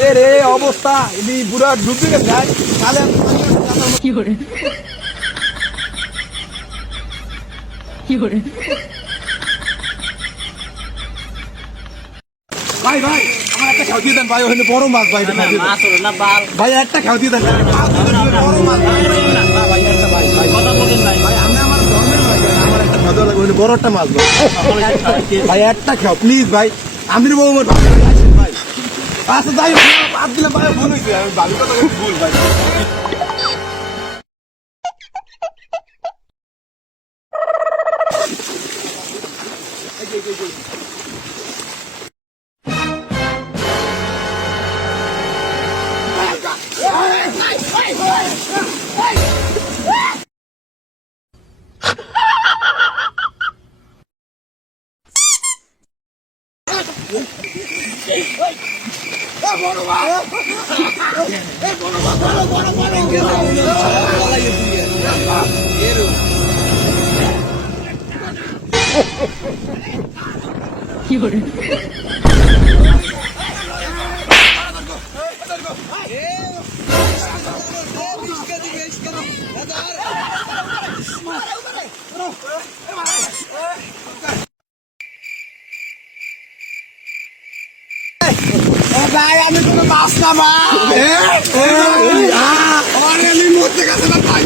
এ রে অবস্থা এদি পুরা ডুবে গেছে ভাই তাহলে কি করে কি করে ভাই ভাই আমার একটা খাও দিয়ে দেন ভাই ওখানে বড় মাছ ভাই এটা খাও দিয়ে দেন। মাছ হলো না বাল ভাই একটা খাও দিয়ে দেন বড় মাছ না ভাই একটা ভাই ভাই কথা বলেন নাই ভাই আমি আমার ধর্মের ভাই আমার একটা খাওয়া লাগবে ওখানে বড় একটা মাছ ভাই ভাই একটা খাও প্লিজ ভাই আমি বউ আমার ভাই আচ্ছা যাই বাদ দিলাম ভাই ভুল হয়েছে আমি ভাবি কথা ভুল ভাই কি করে ভাই আমি কোনো মাছ না ভাই আমি মরতে গেছে না ভাই